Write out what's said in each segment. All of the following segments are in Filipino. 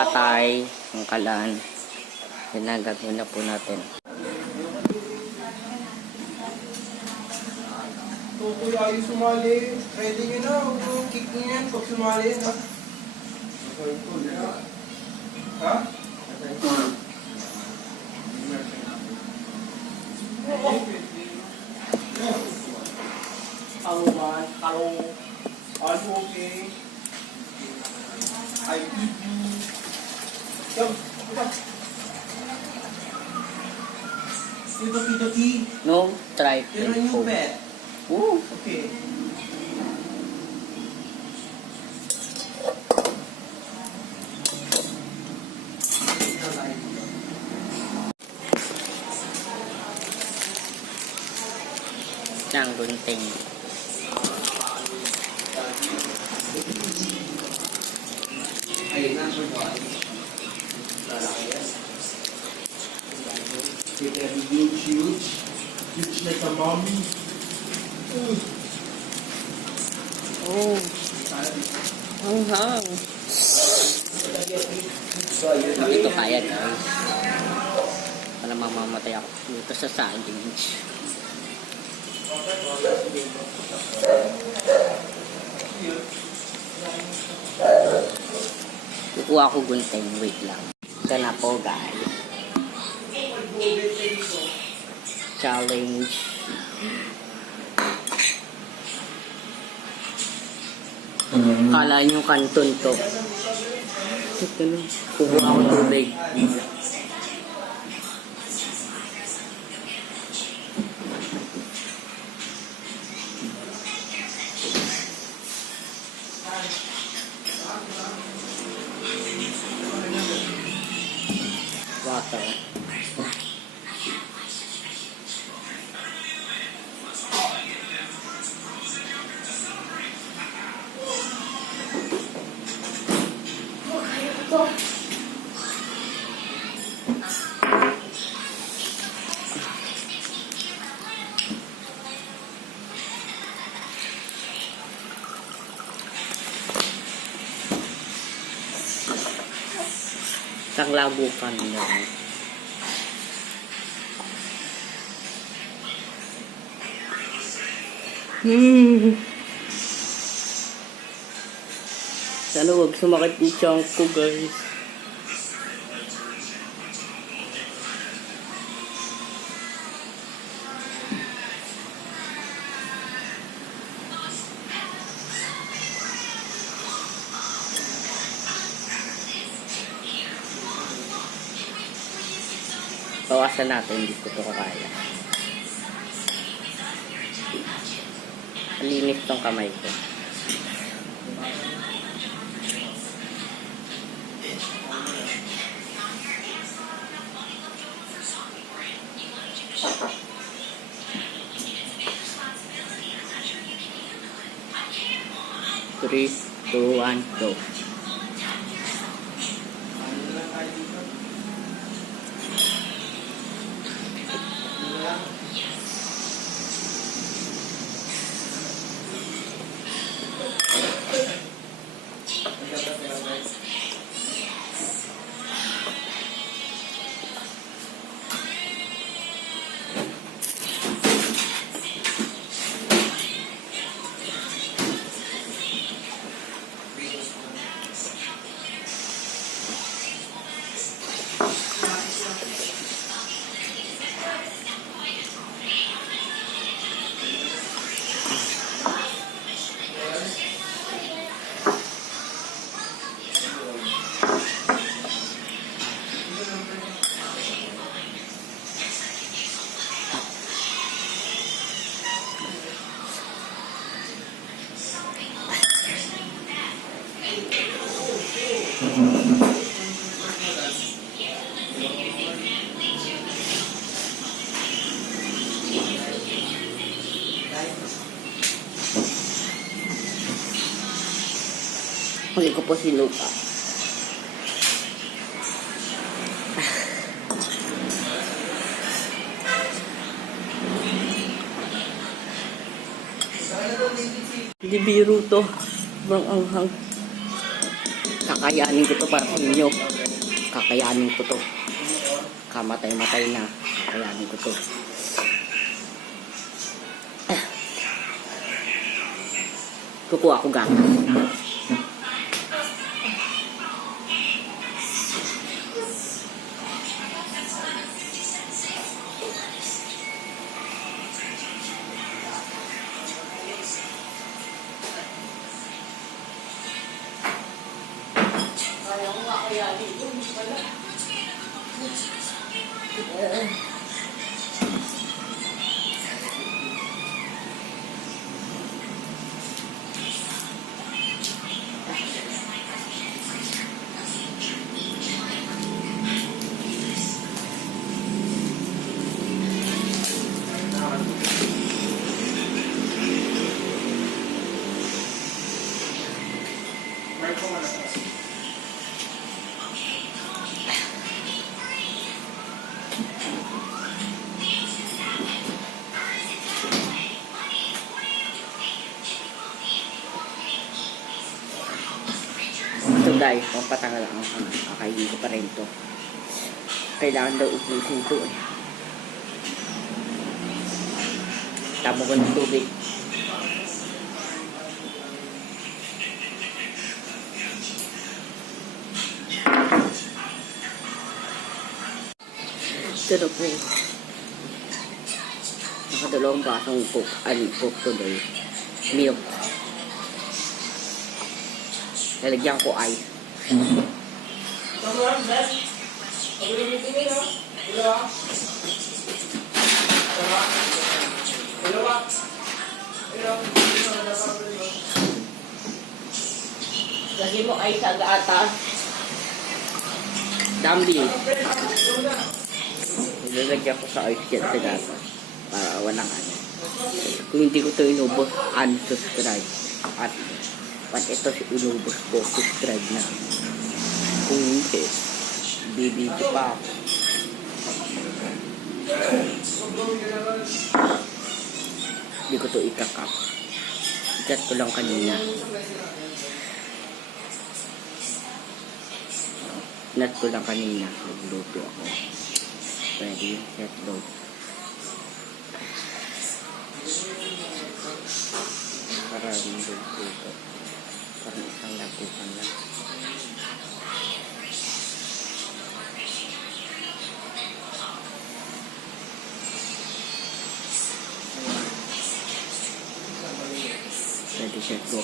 patay ang kalan. Ginagagawin na po natin. So, kuya, yung sumali, ready nyo na. Yung kick nyo yan pag sumali. Ha? Ha? Hello, man. Hello. Are you okay? I eat you. Come. Doki. No, try You're a new pet. Ooh. Okay. Ng gunting. Ayun na, huge like a mommy. Oh. Ang hang. Ito kaya guys. Para mamamatay ako dito sa sandwich. Kukuha ko gunting. Wait lang. Ito na po guys. Challenge. Kala nyo kanton to. Ito na. Kukuha ko tubig. Water. Isang labukan na. Sana huwag sumakit yung tiyan ko guys. Bawasan natin, hindi ko ito kaya. Malinis tong kamay ko. Three, two, one, go. Huli ko po si Lupa. Hindi biro to. Sobrang anghang. Kakayanin ko to para sa inyo. Kakayanin ko to. Kamatay-matay na. Kakayanin ko to. Kukuha ko gata. Ayaw ko kakayanin ko. Hindi pala. Ito guys, pampatanga lang ang kakainin ko pa rin ito. Kailangan daw ubusin ito eh. Tama ko ng tubig. Ito na po. Nakadalawang basong coke today. Milk. Lalagyan ko ice. Lagyan mo ice sa atas. Dambi. Lalagyan ko sa ice yan sa atas. Para walang ano. Kung hindi ko ito inubos, unsubscribe. At ito si inubos ko, subscribe na. Kung hindi, bibidyo pa ako. Hindi ko ito ikakap. Ikat ko lang kanina. Nat ko lang kanina. Nagluto ako. Ready, set, load. Para hindi ito. Parang isang lagukan lang. Ready, set, go.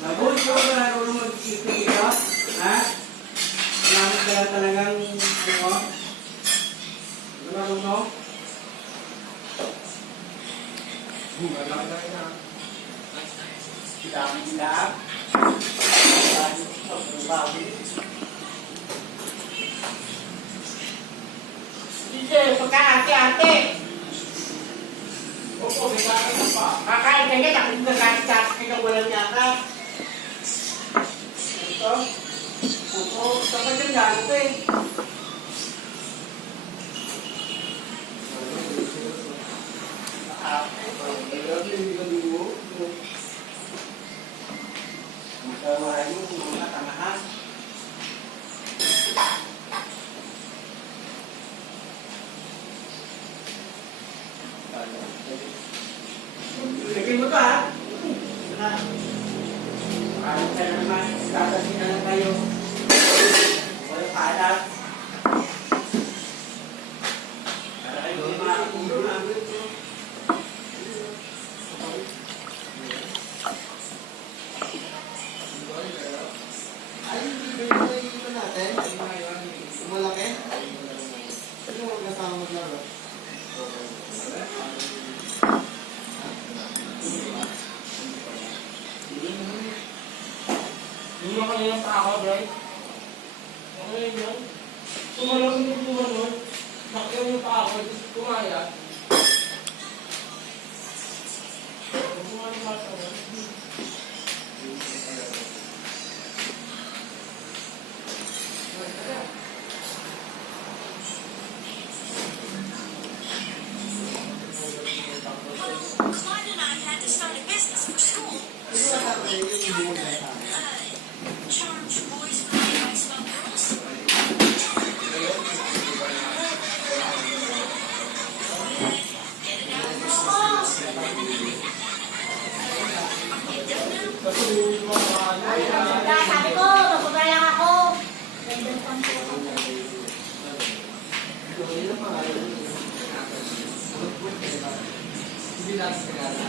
Mabuti ko ba narunong mag-isipin ito? Ha? Marami ka lang talagang ano? Marunong? Marunong na. Kita. Sige, pagka-ate-ate. Opo, may kakain pa. Kakain ka niya, takot ka kahit ka walang yaka. Ito? Opo, dapat yung gago ko eh. Lagyan mo ba? Parang ka na naman. Tatasin na lang kayo. Wala kalat. Para kayo mga ulo na. Ay, hindi ba yung natin? Malaki? Ano yung kasama maglaro? Hindi mo kanilang pa ako, bro. Okay yun. Tumalong yung tumalong. Nakyan yung pa ako. Kumaya. Kumaya pa ako. Clyde and I had to start a business for school. Charge boys for advice about girls. Sabi ko, magpapala lang ako. Hindi lang sa kagala.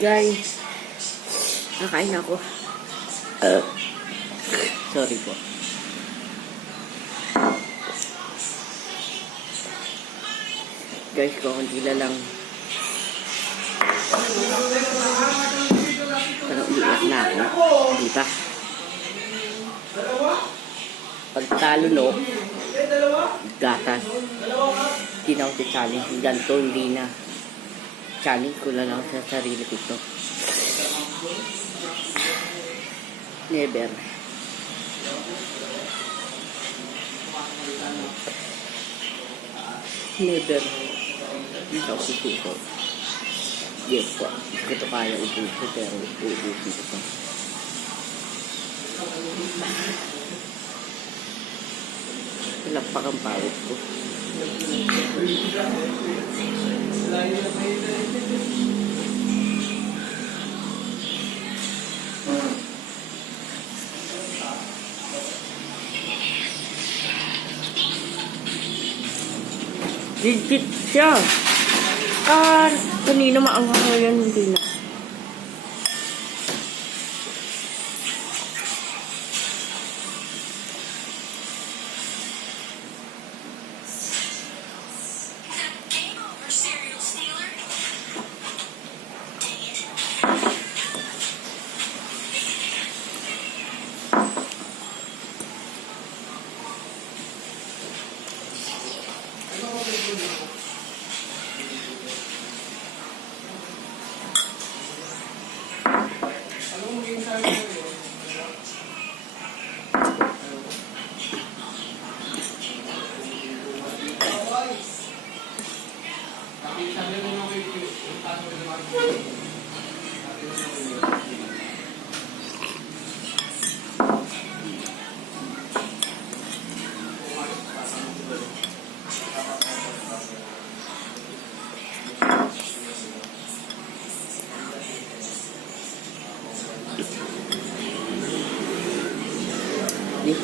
Guys, nakain ako. Sorry po. Guys, kukunti na lang. Pero umiiyak na ako. Di ba? Pagtalo no, gatas. Hindi na ako si challenge. Ganito, hindi na. Challenge ko lang ako sa sarili ko ito. Never. Never. Hindi ako susuko. Yes po. Hindi ko ito kaya ubuso pero uubusin ko ito. Palakpak ang pawit ko. Legit siya. Kanina maanghang yan, hindi na. Game over, serial stealer. Dang it.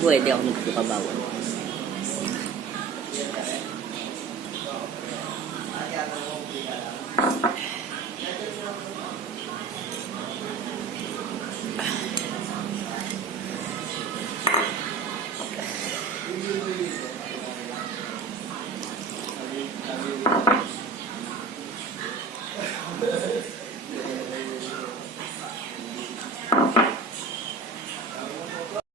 pwede ako magsuka bawal.